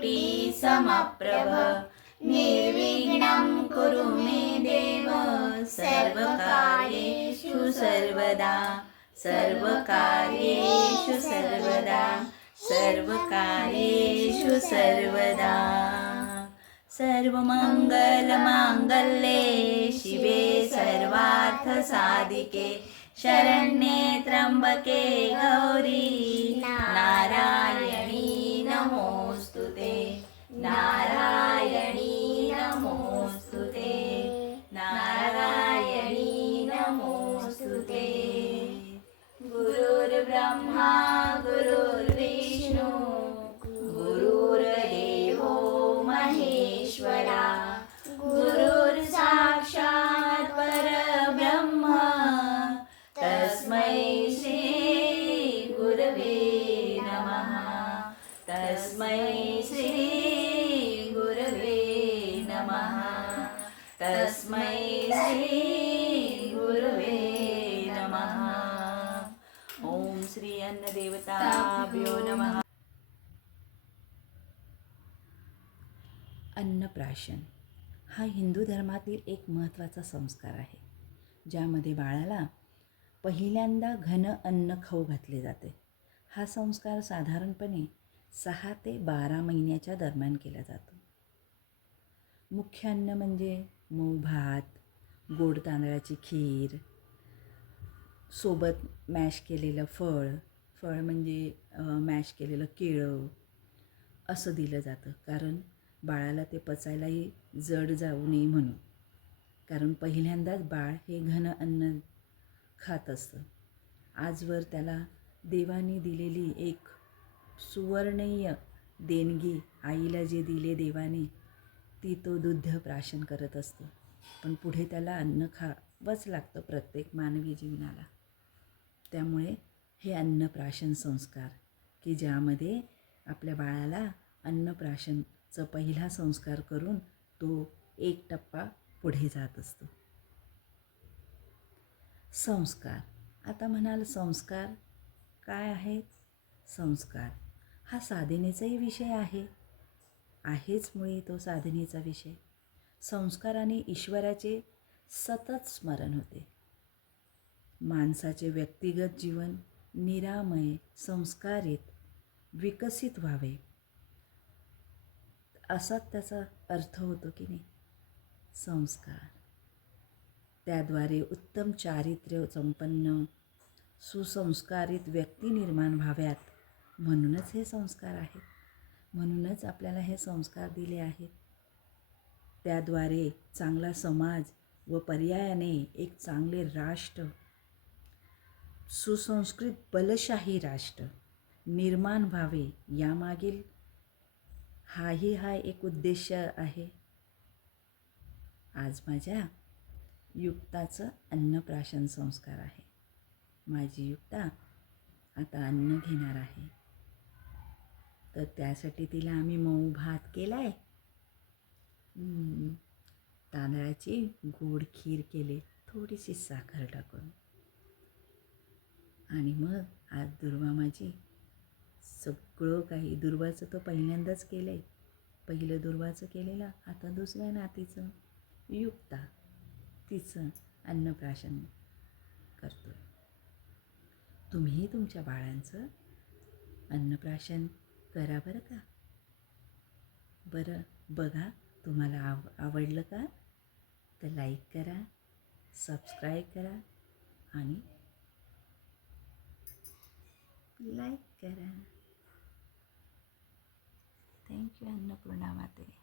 कोटि समप्रभ। निर्विघ्नं कुरु मे देव। सर्वकार्येषु सर्वदा। सर्वकार्येषु सर्वदा। सर्वकार्येषु सर्वदा। सर्वमङ्गलमाङ्गल्ये शिवे सर्वार्थसाधिके। शरण्ये त्र्यम्बके गौरी। नारायणी नमोऽस्तु। नारायणी नमोऽस्तु ते नारायणी नमोऽस्तु ते गुरुर्ब्रह्मा गुरुर्विष्णू तस्मै श्री गुरवे नमः. ॐ श्री अन्नदेवताभ्यो नमः. अन्नप्राशन. हा हिंदू धर्मातील एक महत्त्वाचा संस्कार आहे ज्यामध्ये बाळाला पहिल्यांदा घन अन्न खाऊ घातले जाते. हा संस्कार साधारणपणे सहा ते बारा महिन्याच्या दरम्यान केला जातो. मुख्य अन्न म्हणजे मऊ भात गोड तांदळाची खीर सोबत मॅश केलेलं फळ. फळ म्हणजे मॅश केलेलं केळं. असं दिलं जातं. कारण बाळाला ते पचायलाही जड जाऊ नये म्हणून. कारण पहिल्यांदाच बाळ हे घन अन्न खात असतं. आजवर त्याला देवाने दिलेली एक सुवर्णीय देणगी आईला जे दिले देवाने ती तो दुग्ध प्राशन करत असतो. पण पुढे त्याला अन्न खावंच लागतं प्रत्येक मानवी जीवनाला. त्यामुळे हे अन्नप्राशन संस्कार की ज्यामध्ये आपल्या बाळाला अन्नप्राशनचा पहिला संस्कार करून तो एक टप्पा पुढे जात असतो. संस्कार. आता म्हणाल संस्कार काय आहेत संस्कार. हा साधनेचाही विषय आहे. आहेच मुळे तो साधनेचा विषय. संस्काराने ईश्वराचे सतत स्मरण होते. माणसाचे व्यक्तिगत जीवन निरामय संस्कारित विकसित व्हावे. असाच त्याचा अर्थ होतो की नाही? संस्कार. त्याद्वारे उत्तम चारित्र्य संपन्न सुसंस्कारित व्यक्ती निर्माण व्हाव्यात. म्हणूनच हे संस्कार आहेत. म्हणूनच आपल्याला हे संस्कार दिले आहेत. त्याद्वारे चांगला समाज व पर्यायाने एक चांगले राष्ट्र सुसंस्कृत बलशाही राष्ट्र निर्माण व्हावे यामागील हाही हा एक उद्देश आहे. आज माझ्या युक्ताचं अन्नप्राशन संस्कार आहे. माझी युक्ता आता अन्न घेणार आहे. तर त्यासाठी तिला आम्ही मऊ भात केला आहे तांदळाची गोड खीर केली. थोडीशी साखर टाकून. आणि मग आज दुर्वा माझी सगळं काही दुर्वाचं तर पहिल्यांदाच केलं आहे पहिलं दुर्वाचं केलेलं आता दुसऱ्या नातीचं. युक्ता तिचं अन्नप्राशन करतो आहे तुम्ही तुमच्या बाळांचं अन्नप्राशन करा बरं का. बरं बघा तुम्हाला आव आवडलं का? तर लाईक करा सबस्क्राईब करा आणि लाईक करा. थँक्यू अन्नपूर्णा माते.